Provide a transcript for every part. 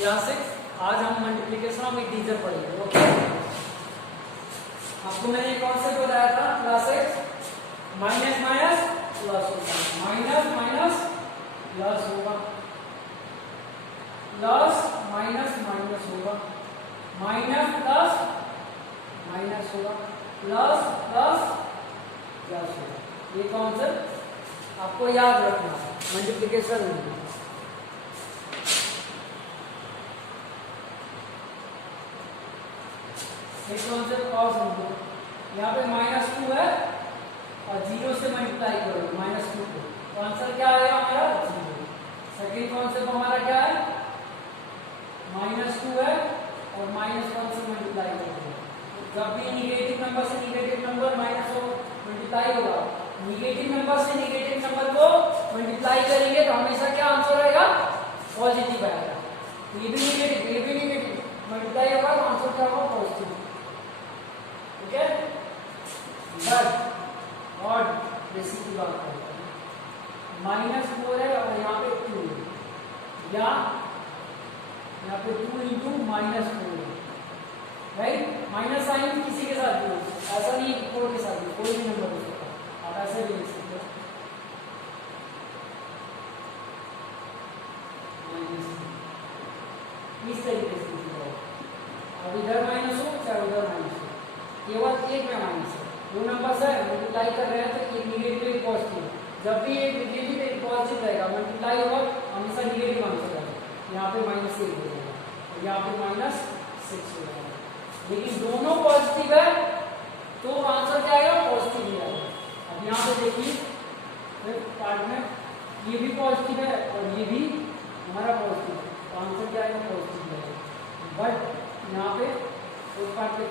यहाँ से आज हम मल्टीप्लिकेशन ऑफ इंटीजर पढ़ेंगे। ओके, आपको मैंने कॉन्सेप्ट बताया था क्लास 6 माइनस माइनस प्लस होगा, माइनस माइनस प्लस होगा, प्लस माइनस माइनस होगा, माइनस प्लस माइनस होगा, प्लस प्लस प्लस होगा। ये कॉन्सेप्ट आपको याद रखना है मल्टीप्लिकेशन में। एक कॉन्सेप्ट और समझो, यहाँ पे -2 है और 0 से मल्टीप्लाई करो -2 को, तो आंसर क्या आएगा हमारा 0। सेकेंड कॉन्सेप्ट हमारा क्या है, -2 है और -1 से मल्टीप्लाई करोगे, जब भी निगेटिव नंबर से निगेटिव नंबर माइनस हो मल्टीप्लाई होगा, निगेटिव नंबर से निगेटिव नंबर को मल्टीप्लाई करेंगे तो हमेशा क्या आंसर आएगा, पॉजिटिव आएगा। ये भी निगेटिव मल्टीप्लाई होगा तो आंसर क्या होगा, पॉजिटिव। ठीक है, बट और बेसिक की बात करते हैं, -4 है और यहाँ पे 2 है, या यहाँ पे 2 इंटू -4 है, राइट। माइनस साइन किसी के साथ भी हो, ऐसा नहीं 4 के साथ भी, कोई भी नंबर हो सकता है, आप ऐसे भी लिख सकते हो। इस तरीके से अब इधर माइनस हो चाहे उधर माइनस हो, केवल एक में माइनस है, दो नंबर से मल्टीप्लाई कर रहे हैं तो एक निगेटिव एक पॉजिटिव, जब भी एक निगेटिव एक पॉजिटिव रहेगा मल्टीप्लाई होगा हमेशा निगेटिव आंसर आएगा। यहाँ पे -1 हो जाएगा और यहाँ पे -6 हो जाएगा, लेकिन दोनों पॉजिटिव है तो आंसर क्या आएगा, पॉजिटिव ही आएगा। अब यहाँ पे देखिए पार्ट में ये भी पॉजिटिव है और ये भी हमारा पॉजिटिव है, तो आंसर क्या आएगा, पॉजिटिव आएगा। बट यहाँ पे एक पार्ट में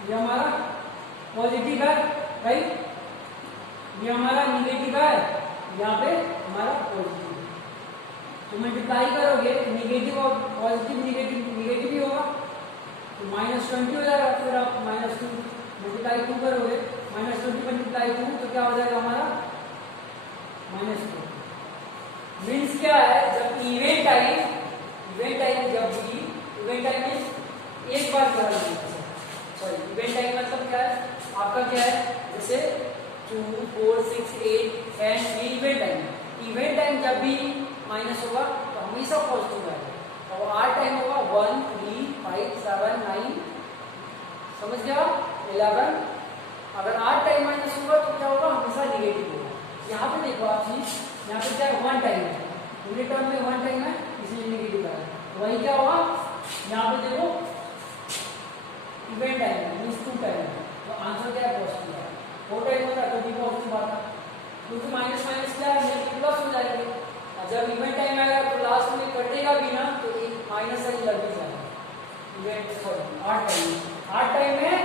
ये हमारा पॉजिटिव है, राइट, ये हमारा निगेटिव है, यहाँ पे हमारा पॉजिटिव है, तो मल्टीप्लाई करोगे निगेटिव और पॉजिटिव निगेटिव ही होगा, तो -20 हो जाएगा। फिर आप -2 मल्टीप्लाई 2 करोगे, -20 मल्टीप्लाई 2 तो क्या हो जाएगा हमारा -2। मीन्स क्या है, जब इवेंट टाइम जब भी इवेंट टाइम में एक बार करा जाएगा, सॉरी इवेंट टाइम मतलब क्या है आपका, क्या है जैसे 2 4 6 8 10 ये इवेंट टाइम जब भी माइनस होगा तो हमेशा पॉजिटिव आएगा, और आर टाइम होगा 1 3 5 7 9 समझ गया 11। अगर आर टाइम माइनस होगा तो क्या होगा, हमेशा निगेटिव होगा। यहाँ पे देखो आप चीज, यहाँ पे क्या है 1 टाइम है, पूरे टर्म में 1 टाइम है इसलिए निगेटिव आएगा, वही क्या होगा यहाँ पे देखो इवेंट टाइम मींस 2 टाइम है, तो आंसर क्या है, पॉजिटिव है। 4 टाइम होता है तो भी पॉजिटिव आता, क्योंकि माइनस माइनस क्या है, नेगेटिव प्लस हो जाएंगे, और जब इवेंट टाइम आएगा तो लास्ट में कटेगा भी ना तो एक माइनस साइन लग भी जाएगा। इवेंट सॉरी आर टाइम में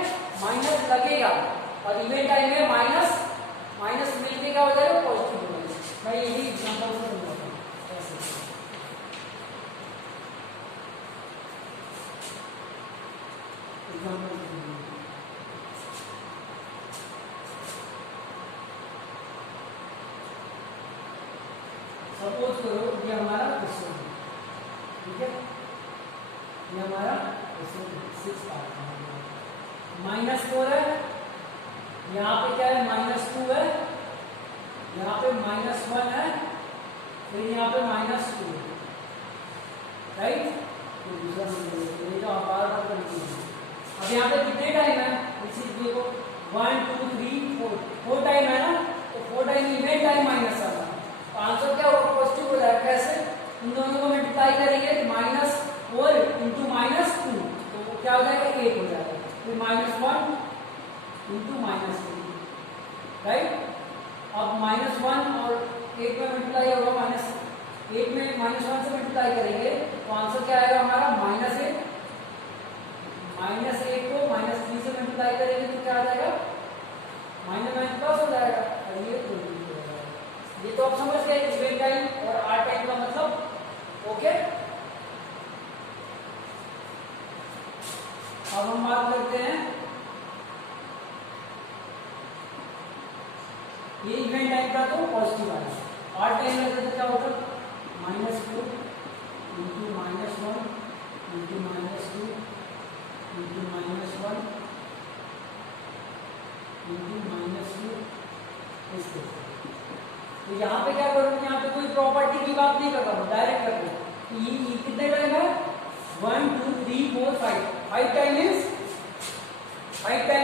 माइनस लगेगा और इवेंट टाइम में माइनस मिलके क्या हो जाएगा, पॉजिटिव हो जाएगा। मैं यही एग्जांपल से समझाता हूँ ऐसे। सपोज करो ये हमारा क्वेश्चन है, ठीक है, ये हमारा क्वेश्चन 6 पार्ट है, -4 है, यहाँ पे क्या है -2 है, यहाँ पे -1 है, फिर यहाँ पे -2 है, राइट। तो दूसरा नंबर ये जो आप बार बार करेंगे। अब यहाँ पे कितने टाइम है, इसी देखो 1 2 3 4 टाइम है ना, तो 4 टाइम इवेंट टाइम माइनस आ रहा है, तो आंसर क्या होगा, पॉजिटिव हो जाएगा। कैसे, इन दोनों को मल्टीप्लाई करेंगे तो -4 इंटू -2 तो क्या हो जाएगा, 8 हो जाएगा, फिर -1 इंटू -3, राइट। अब -1 और 8 में मल्टीप्लाई होगा, -1 में -1 से मल्टीप्लाई करेंगे तो आंसर क्या आएगा हमारा -8 को -3 से मल्टीप्लाई करेंगे तो क्या आ जाएगा, माइनस प्लस हो जाएगा, और ये 2 हो जाएगा। ये तो आप समझ गए इवेंट टाइम और आर टाइम का मतलब। ओके, अब हम बात करते हैं ये इवेंट टाइम का, तो पॉजिटिव आएगा, आर टाइम में क्या होगा -2 into -1 into -2 into -1 into -2 इस तरह। तो यहाँ पे क्या करूँगा, यहाँ पे कोई प्रॉपर्टी की बात नहीं कर रहा हूँ, डायरेक्ट कर रहा हूँ। ये कितने टाइम है, 1 2 3 4 5 5 टाइम मीन्स 5 टाइम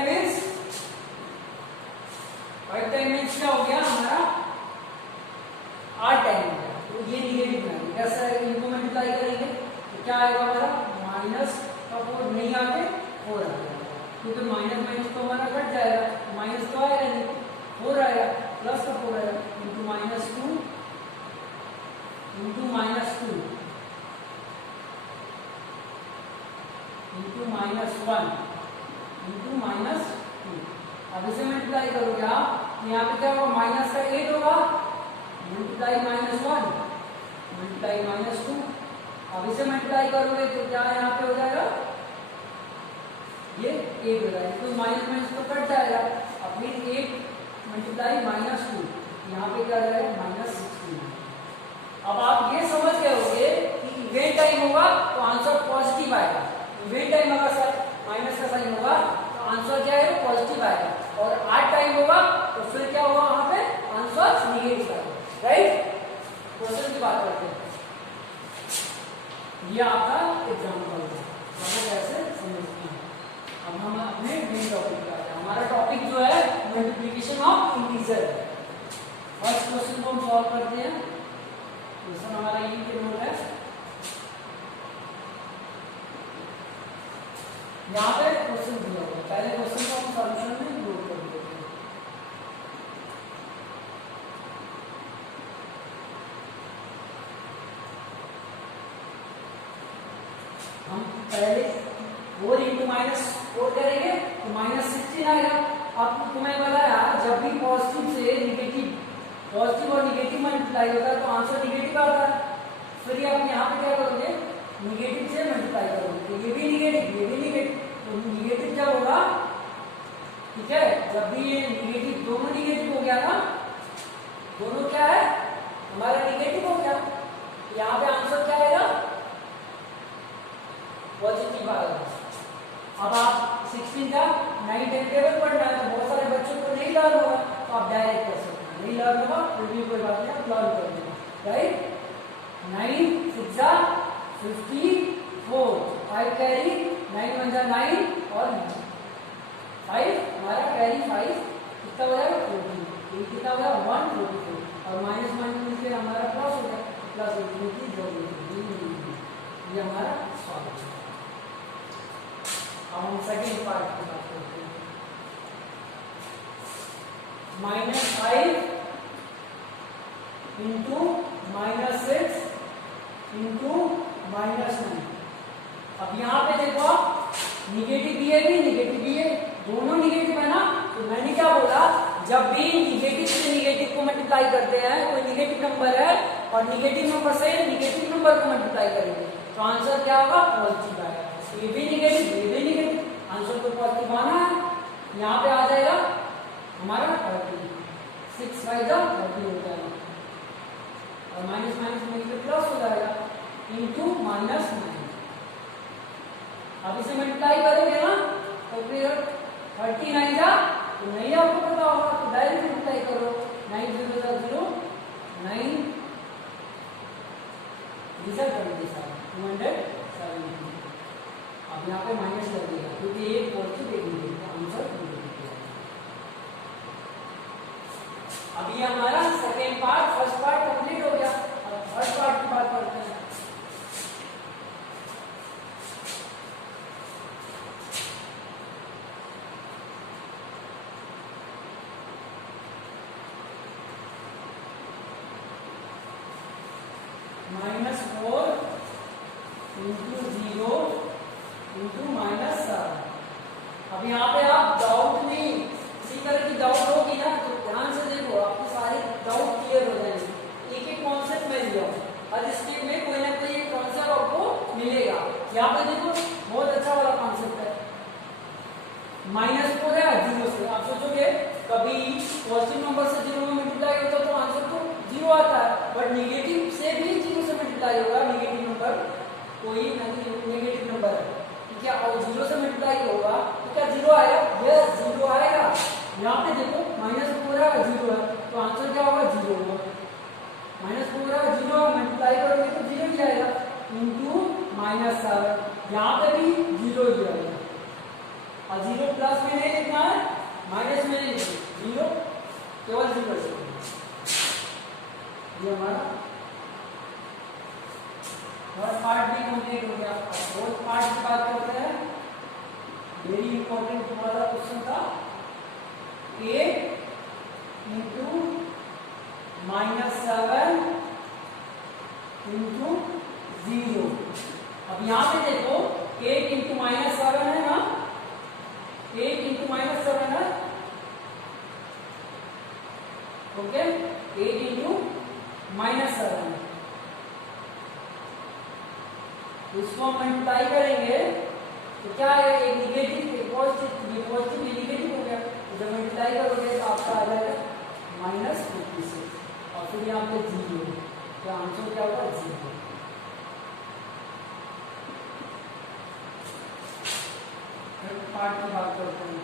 मीन्स क्या हो गया हमारा, 8 टाइम हो गया। तो ये निगेटिव बनाएंगे, कैसा है, इनको मल्टीप्लाई करेंगे तो क्या आएगा हमारा, माइनस का 4 नहीं आके 4 आ जाएगा, क्योंकि माइनस माइनस तो हमारा कट जाएगा, माइनस तो आएगा नहीं, 4 आएगा, प्लस का 4 आएगा, इंटू -2 इंटू -2 इंटू -1 इंटू -2। अब इसे मल्टीप्लाई करोगे आप, यहाँ पे क्या होगा, माइनस का 8 होगा, मल्टीप्लाई -1 मल्टीप्लाई -2। अब इसे मल्टीप्लाई करोगे तो क्या यहाँ पे हो जाएगा, ये 8 हो जाएगा, तो माइनस माइनस तो कट जाएगा। अब फिर 8 मल्टीप्लाई -2, यहाँ पे क्या जाएगा, -16। अब आप ये समझ गए होंगे कि इवेंट टाइम होगा तो आंसर पॉजिटिव आएगा, इवेंट टाइम अगर माइनस का साइन होगा तो आंसर क्या है, पॉजिटिव आएगा, और 8 टाइम होगा तो फिर क्या होगा, वहां पे आंसर निगेटिव आएगा, राइट। क्वेश्चन की बात करते हैं, ये आपका एग्जाम्पल है, कैसे समझते हैं। अब हम अपने मेन टॉपिक पे आते हैं। हमारा टॉपिक जो है मल्टीप्लिकेशन ऑफ इंटीजर है। फर्स्ट क्वेश्चन को हम सॉल्व करते हैं। क्वेश्चन हमारा ये के नोट है, यहाँ पे क्वेश्चन दिया हुआ है, पहले क्वेश्चन को हम सॉल्यूशन में नोट कर देते हैं। हम पहले 4 इंटू -4 करेंगे तो -16 आएगा। अब तुम्हें बताया जब भी पॉजिटिव से निगेटिव, पॉजिटिव और निगेटिव मल्टीप्लाई होता है तो आंसर निगेटिव आता है। फिर आप यहाँ पे क्या करोगे, निगेटिव से मल्टीप्लाई करोगे, तो ये भी निगेटिव, ये भी निगेटिव, तो निगेटिव क्या होगा, ठीक है, जब भी ये निगेटिव, दोनों निगेटिव हो गया ना, दोनों क्या है हमारा निगेटिव हो गया, यहाँ पे आंसर क्या आएगा, पॉजिटिव आएगा। अब आप 16 का 9 10 टेबल पढ़ना है तो बहुत सारे बच्चों को नहीं लर्न होगा, तो आप डायरेक्ट कर सकते हैं, नहीं लर्न होगा फिर भी कोई बात नहीं, आप लर्न कर देना, राइट। 9 6 54, 5 कैरी, 9 1 9 और 5 हमारा कैरी 5 कितना हो जाएगा, 14, ये कितना हो गया 144, और माइनस माइनस से हमारा प्लस हो गया, प्लस इन्फिनिटी जो ये हमारा सॉल्व है। अब हम सेकेंड पार्ट की बात करते हैं। -5 इंटू -6 इंटू -9। अब यहाँ पे देखो आप, निगेटिव भी है, निगेटिव भी है, दोनों निगेटिव है ना, तो मैंने क्या बोला, जब भी निगेटिव से निगेटिव को मल्टीप्लाई करते हैं, कोई निगेटिव नंबर है और निगेटिव नंबर से निगेटिव नंबर को मल्टीप्लाई करेंगे तो आंसर क्या होगा, पॉजिटिव आएगा। ये भी निगेटिव, ये भी निगेटिव, आंसर तो पॉजिटिव आना है। यहाँ पे आ जाएगा हमारा 30, 6 5 30 हो जाएगा, और माइनस माइनस में प्लस हो जाएगा, इंटू -9। अब इसे मल्टीप्लाई करोगे ना तो फिर 39 जा, तो नहीं आपको पता होगा तो डायरेक्ट मल्टीप्लाई करो, 9 0 0 9 रिजल्ट कर दीजिए 270। अब यहाँ पे माइनस कर दिया क्योंकि एक पॉजिटिव एक नेगेटिव, आंसर नेगेटिव। अभी हमारा second part, first part complete हो गया, अब थर्ड पार्ट की बात करते हैं। -4 इंटू 0 इंटू -7। अब यहाँ पे आप डाउट नहीं, किसी तरह की डाउट होगी ना तो ध्यान से देखो, आपके सारे डाउट क्लियर हो जाएंगे। एक एक कॉन्सेप्ट में लिया, हर स्टेप में कोई ना कोई एक कॉन्सेप्ट आपको मिलेगा। यहाँ पे देखो बहुत अच्छा वाला कॉन्सेप्ट है, -4 है 0 से। आप सोचोगे कभी पॉजिटिव नंबर से 0 में मल्टीप्लाई होता तो आंसर तो 0 आता है, बट निगेटिव से भी 0 से मल्टीप्लाई होगा निगेटिव नंबर, कोई नेगेटिव नंबर है, ठीक है, और 0 से मल्टीप्लाई होगा तो क्या 0 आएगा, यस 0 आएगा। यहाँ पे देखो -4 है 0 है, तो आंसर क्या होगा 0 होगा। -4 है 0 मल्टीप्लाई करोगे तो 0 ही आएगा, इंटू -7, यहाँ पे भी 0 ही आएगा, और 0 प्लस में नहीं लिखना है, माइनस में नहीं लिखना, 0 केवल 0 ये हमारा फर्स्ट पार्ट भी कंप्लीट हो गया। फोर्थ पार्ट की बात करते हैं, वेरी इंपॉर्टेंट वाला क्वेश्चन था, a इंटू -7 इंटू 0। अब यहाँ पे देखो 8 इंटू -7 है ना, 8 इंटू -7 है, ओके, 8 इंटू -7, इसको हम मल्टीप्लाई करेंगे तो क्या है, एक निगेटिव एक पॉजिटिव, ये पॉजिटिव ये निगेटिव हो गया, तो जब मल्टीप्लाई करोगे तो आपका आ जाएगा -56, और फिर यहाँ पे 0, तो आंसर क्या होगा 0। पार्ट की बात करते हैं,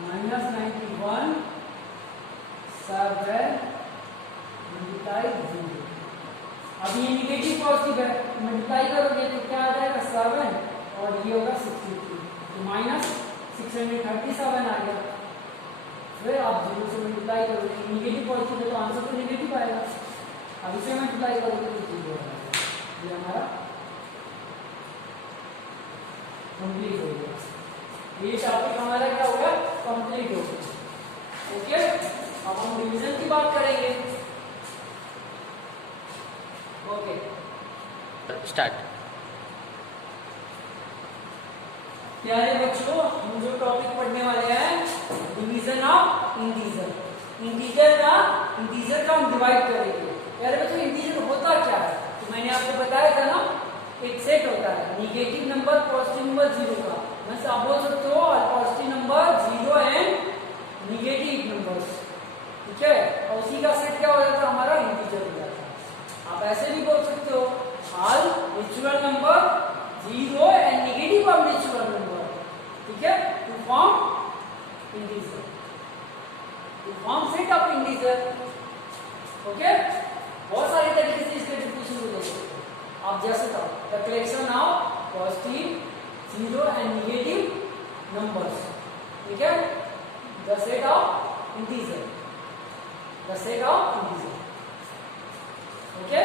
-91 7 मल्टीप्लाई 0। अब ये निगेटिव पॉजिटिव है, मल्टीप्लाई करोगे तो क्या आ जाएगा 7, और ये होगा 63, तो -637 आ गया। फिर आप 0 से मल्टीप्लाई करोगे, निगेटिव पॉजिटिव है तो आंसर तो निगेटिव आएगा, अब इसे मल्टीप्लाई करोगे तो 0 आएगा। ये हमारा कंप्लीट हो गया, ये टॉपिक हमारा क्या हो गया, कंप्लीट हो गया, ओके। अब हम डिवीजन की बात करेंगे, ओके स्टार्ट। प्यारे बच्चों, हम जो टॉपिक पढ़ने वाले हैं, डिवीजन ऑफ इंटीजर। इंटीजर का हम डिवाइड करेंगे। प्यारे बच्चों, इंटीजर होता क्या है, तो मैंने आपको बताया था ना, एक सेट होता है निगेटिव नंबर पॉजिटिव नंबर 0 का, मतलब आप बोल सकते हो positive number 0 and negative numbers, ठीक है, और उसी का सेट क्या हो जाता है, हमारा इंटीजर हो जाता है। आप ऐसे भी बोल सकते हो all natural number 0 and negative of natural number, ठीक है, to form integer, to form set of integer, okay. बहुत सारे तरीके से इसके डिफिनेशन को दे सकते हो आप, जैसे तो the collection of positive 0 and negative numbers, ठीक है, the set of integer, the set of integer, okay.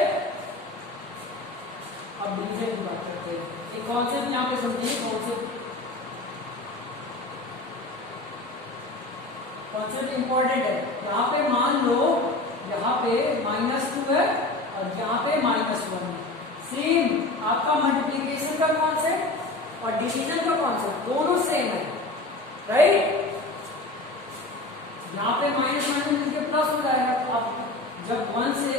अब डिवीजन की बात करते हैं, एक कॉन्सेप्ट यहाँ पे समझिए, कॉन्सेप्ट इंपॉर्टेंट है। यहाँ पे मान लो यहाँ पे -2 है और यहाँ पे -1 है, सेम आपका मल्टीप्लिकेशन का कॉन्सेप्ट और डिवीजन का कॉन्सेप्ट दोनों सेम है, राइट। यहाँ पे माइनस मिलकर प्लस हो जाएगा, तो आप जब 1 से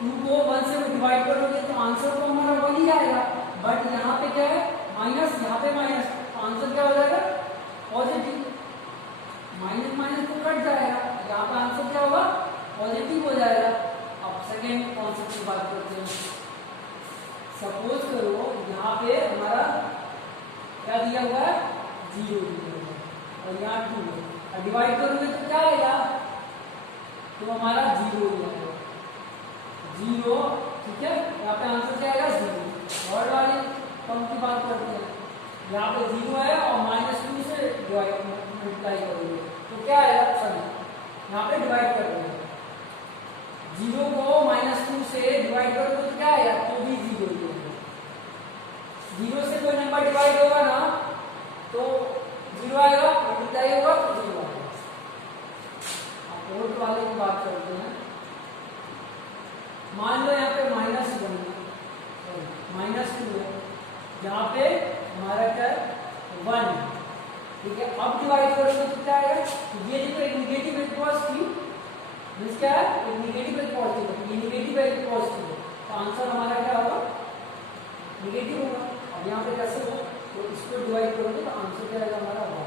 2 को 1 से डिवाइड करोगे तो आंसर तो हमारा वही आएगा, बट यहाँ पे क्या है माइनस, यहाँ पे माइनस, तो आंसर क्या हो जाएगा पॉजिटिव, माइनस माइनस तो कट जाएगा, यहाँ पे आंसर क्या होगा पॉजिटिव हो जाएगा। अब सेकेंड कॉन्सेप्ट की बात करते हैं, सपोज करो यहाँ पे हमारा क्या दिया हुआ है 0 दिया हुआ है और यहाँ 2 है, डिवाइड करोगे तो क्या आएगा, तो हमारा 0 हो जाएगा, 0, ठीक है, यहाँ पे आंसर क्या आएगा 0। थर्ड वाली टर्म की बात करते हैं, यहाँ पे 0 है और -2 से डिवाइड मल्टीप्लाई करोगे तो क्या आएगा, सॉरी यहाँ पे डिवाइड कर देंगे, 0 को -2 से डिवाइड करोगे तो क्या आएगा, तो भी 0 ही होगा। 0 से कोई नंबर डिवाइड होगा ना तो 0 आएगा, मल्टीप्लाई होगा तो 0 आएगा। अब फोर्थ वाले की बात करते हैं, मान लो यहाँ पे -1 -2 है, यहाँ पे हमारा क्या है 1, ठीक है। अब डिवाइड करोगे तो क्या आएगा, ये देखो एक निगेटिव एक पॉजिटिव, मींस क्या है एक निगेटिव एक पॉजिटिव, ये निगेटिव एक पॉजिटिव, तो आंसर हमारा क्या होगा निगेटिव होगा। अब यहाँ पे कैसे होगा, तो इसको डिवाइड करोगे तो आंसर क्या आएगा हमारा 1।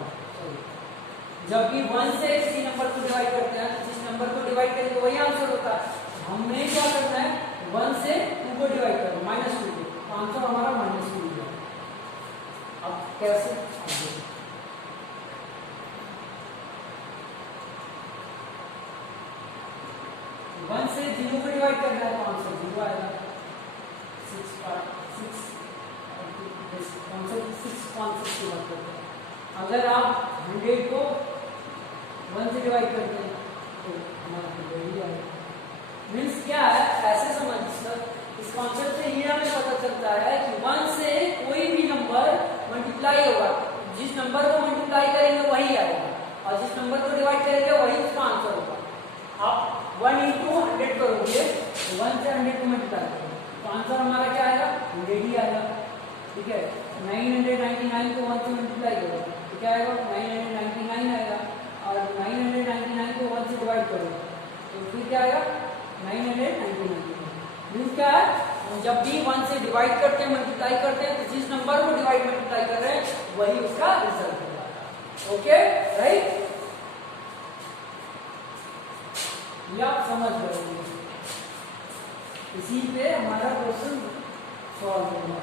जब भी 1 से किसी नंबर को डिवाइड करते हैं, जिस नंबर को डिवाइड करेंगे वही आंसर होता है। हमने क्या करना है 1 से 2 1 से 0 को डिवाइड करना है तो आंसर 0 आएगा। 6 कॉन्सेप्ट की बात करते हैं। अगर आप 100 को 1 से डिवाइड करते हैं तो हमारा 100 ही आएगा। मीन्स क्या है, ऐसे समझ सर, इस कॉन्सेप्ट से ये हमें पता चलता है कि 1 से कोई भी नंबर मल्टीप्लाई होगा, जिस नंबर को मल्टीप्लाई करेंगे वही आएगा और जिस नंबर को डिवाइड करेंगे वही उसका आंसर होगा। आप 1 into 100 करोगे तो 1 से 100 को मल्टीप्लाई करोगे तो आंसर हमारा क्या आएगा, 100 ही आएगा। ठीक है, 999 को 1 से मल्टीप्लाई करोगे तो क्या आएगा, 999 आएगा और 999 को 1 से डिवाइड करोगे तो फिर क्या आएगा, 999। मीन्स क्या है, जब भी 1 से डिवाइड करते हैं, मल्टीप्लाई करते हैं तो जिस नंबर को डिवाइड मल्टीप्लाई कर रहे हैं वही उसका रिजल्ट होगा। ओके राइट, ये आप समझ गए। इसी पे हमारा क्वेश्चन सॉल्व होगा।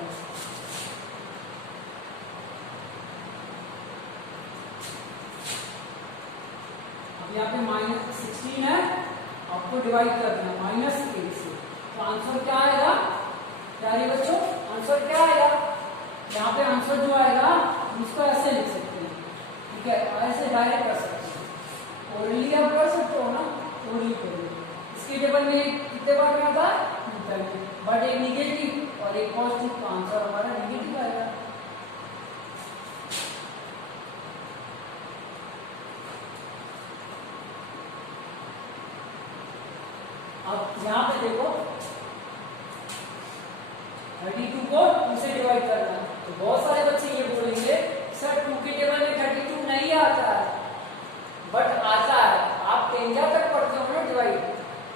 अब यहाँ पे -16 है, आपको डिवाइड करना है -8 से, तो आंसर क्या आएगा प्यारे बच्चों, आंसर क्या आएगा, यहाँ पे आंसर जो आएगा उसको ऐसे लिख सकते हैं। ठीक है, ऐसे डायरेक्ट कर सकते हैं, ओरली आप कर सकते हो ना, ओरली करिए। इसके टेबल में कितने बार में आता है, बट एक निगेटिव और एक पॉजिटिव, तो आंसर हमारा निगेटिव आएगा। अब यहाँ पे देखो 32 को 2 से डिवाइड करना है तो बहुत सारे बच्चे ये बोलेंगे सर 2 के टेबल में 32 नहीं आता है, बट आता है। आप तेंजा तक पढ़ते हो ना डिवाइड,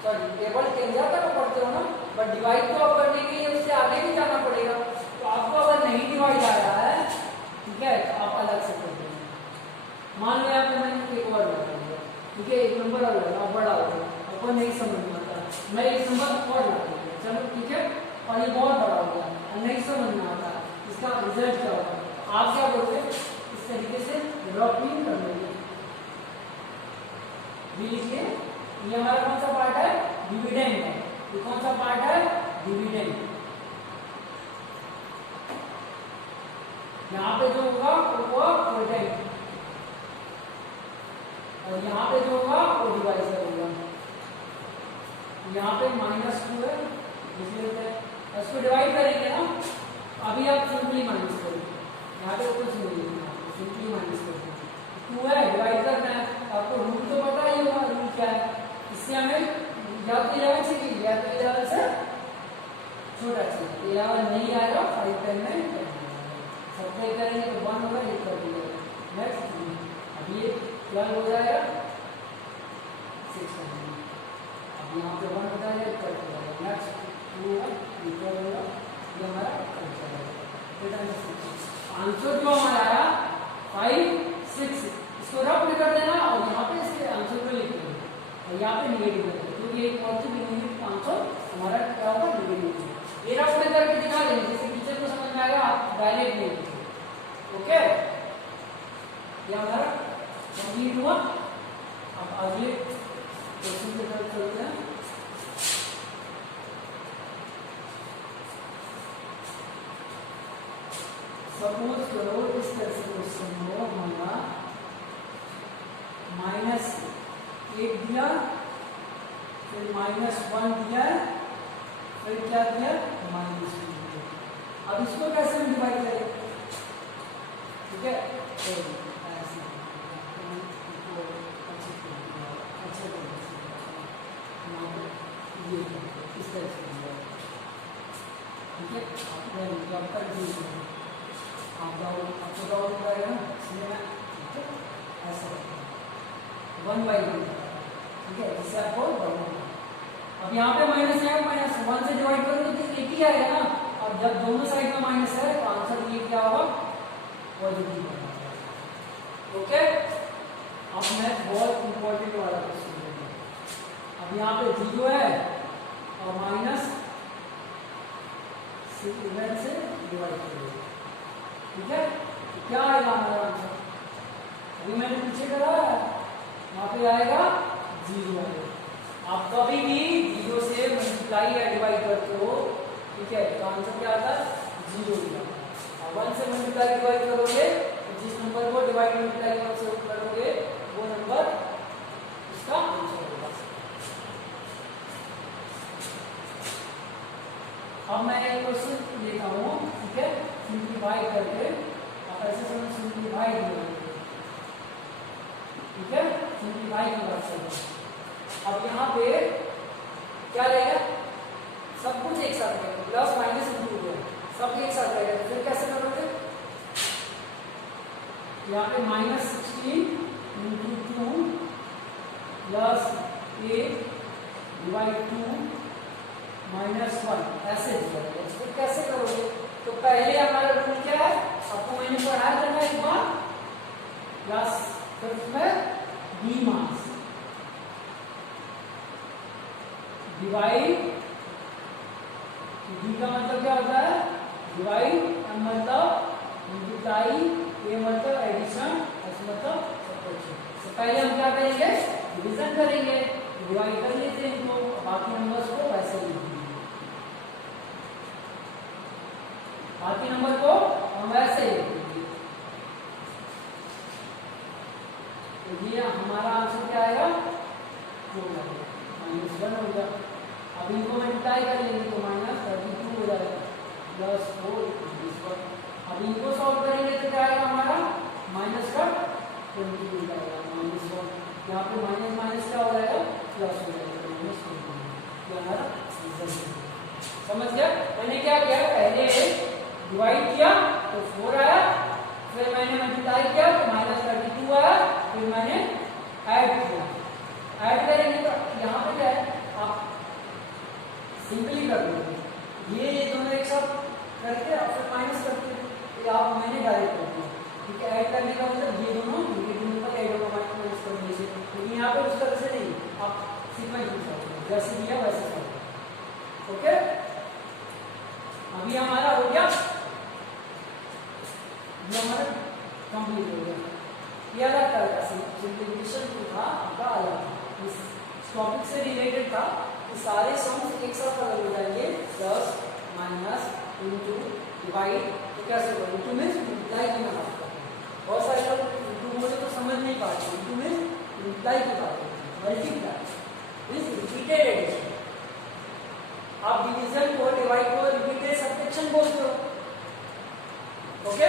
सॉरी टेबल तेंजा तक पढ़ते हो ना, बट डिवाइड तो आप करने के लिए उससे आगे भी जाना पड़ेगा। तो आपको अगर नहीं डिवाइड आ रहा है, ठीक है, तो आप अलग से कर देंगे। मान लो यहाँ पे मैंने एक और लगा दिया, ठीक है, एक नंबर और लगा, बड़ा हो गया, आपको नहीं समझ में आता, मैं एक नंबर और लगा दिया, चलो ठीक है, और ये बहुत बड़ा हो गया और नहीं समझ में आता, इसका रिजल्ट क्या होगा, आप क्या बोलते हैं, इस तरीके से ड्रॉपिंग कर लेंगे। लिखिए, ये हमारा कौन सा पार्ट है, डिविडेंड है। ये कौन सा पार्ट है, डिविडेंड। यहाँ पे जो होगा वो प्रोडक्ट और यहाँ पे जो होगा वो डिवाइजर होगा। यहाँ पे -2 है, इसलिए इसको डिवाइड करेंगे ना, अभी आप सिंपली माइनस करेंगे, यहाँ पे कुछ नहीं लिखना, सिंपली माइनस करेंगे। 2 है, डिवाइड करना है, आपको रूल तो पता ही होगा, रूल क्या है, इससे हमें या तो 11 से कीजिए या तो 11 से छोटा चाहिए, 11 नहीं आएगा 5 10 में सब्ट्रैक्ट करेंगे तो 1 होगा, ये कर दिया। नेक्स्ट अब ये 12 हो जाएगा, 6 करेंगे, अब यहाँ पे 1 हो जाएगा, कर दिया। नेक्स्ट 2 होगा, ये 12 होगा, ये हमारा कर जाएगा। आंसर जो हमारा आया 5 6, इसको रफ कर देना और यहाँ पे इसके आंसर को लिख देना और यहाँ पे निगेटिव कर देना, क्योंकि एक पॉजिटिव निगेटिव आंसर हमारा क्या होगा, निगेटिव। ये रफ में करके दिखा देंगे, जैसे टीचर को समझ में आएगा, आप डायरेक्ट नहीं लिखिए। ओके, ये हमारा कंप्लीट हुआ। अब अगले क्वेश्चन की तरफ चलते हैं। सपोज करो इस तरह से क्वेश्चन हो, हमारा -8 दिया, फिर -1 दिया, फिर क्या दिया, -2 दिया। अब इसको कैसे हम डिवाइड करें, ठीक है, ऐसे ये इस तरह से, ठीक है, आपको डाउट करेगा ना, इसलिए मैं ऐसा 1/1, ठीक है, जिससे आपको डाउट। अब यहाँ पे -1 से डिवाइड करोगे तो एक ही आएगा ना, और जब दोनों साइड में माइनस है तो आंसर ये क्या होगा, पॉजिटिव होगा। ओके, अब मैं बहुत इंपॉर्टेंट वाला क्वेश्चन लेंगे। अब यहाँ पे 0 है और -11 से डिवाइड करोगे, ठीक है, तो क्या आएगा हमारा आंसर, अभी मैंने पीछे करा है, यहाँ पे आएगा 0 आएगा। आप कभी भी मल्टीप्लाई या डिवाइड करते हो, ठीक है, तो आंसर क्या आता है? 0 होगा। और 1 से मल्टीप्लाई डिवाइड करोगे तो जिस नंबर को डिवाइड मल्टीप्लाई 1 से करोगे वो नंबर इसका आंसर होगा। अब मैं एक क्वेश्चन लेता हूँ, ठीक है, सिंप्लीफाई करके आप ऐसे समझ सिंप्लीफाई करोगे, ठीक है, सिंप्लीफाई की बात कर रहे हैं। अब यहाँ पे क्या रहेगा? सब कुछ एक साथ रहेगा, प्लस माइनस इंटू सब एक साथ रहेगा, तो फिर कैसे करोगे? यहाँ पे -16 × 2 प्लस 8 डिवाइड 2 -1 ऐसे हो जाएगा। फिर कैसे करोगे? तो पहले हमारा रूल क्या है? आपको मैंने पढ़ाया था ना एक बार क्लास 5 में, b मास डिवाइड, d का मतलब क्या होता है? डिवाइड, m मतलब मल्टीप्लाई, a मतलब एडिशन, s मतलब सब्ट्रैक्शन। तो पहले हम क्या करेंगे? डिवीजन करेंगे, डिवाइड कर लेते हैं इनको, बाकी नंबर्स को वैसे लिख देंगे, बाकी नंबर को हम वैसे लिख देंगे। तो ये हमारा आंसर क्या आएगा? -1 हो गया। अब इनको मल्टीप्लाई कर लेंगे तो -32 हो जाएगा, प्लस 4 -1। अब इनको सॉल्व करेंगे तो क्या आएगा हमारा? माइनस का 20 हो जाएगा, -1। यहाँ पे माइनस माइनस क्या हो जाएगा? प्लस हो जाएगा, -20। ये हमारा आंसर है। समझ गया? मैंने क्या किया? पहले डिवाइड किया तो 4 आया, फिर मैंने मल्टीप्लाई किया तो -32 आया, फिर मैंने ऐड किया। ऐड करेंगे तो यहाँ पे क्या है? आप सिंपली कर दोगे, ये दोनों एक साथ करके और फिर माइनस करके, ये आप मैंने डायरेक्ट कर दिया, ठीक है। ऐड करने का मतलब ये दोनों नंबर ऐड होगा माइनस करने से, लेकिन यहाँ पे उस तरह से नहीं, आप सीक्वेंस यूज करते हो, जैसे दिया वैसे करो, ओके। अभी हमारा हो गया, ये हमारा कंप्लीट हो गया। ये अलग तरह का सिंप्लीफिकेशन था, आपका अलग था, इस टॉपिक से रिलेटेड था। ये सारे सम्स एक साथ अलग हो जाएंगे, प्लस माइनस इंटू डिवाइड, तो कैसे करोगे? इंटू मींस मल्टीप्लाई की मैं बात करता हूँ। बहुत सारे लोग इंटू बोले तो समझ नहीं पाते, इंटू मींस मल्टीप्लाई की बात करते हैं, मल्टीप्लाई मींस रिपीटेड एडिशन। आप डिवीजन को, डिवाइड को रिपीटेड सब्ट्रैक्शन बोलते हो, ओके।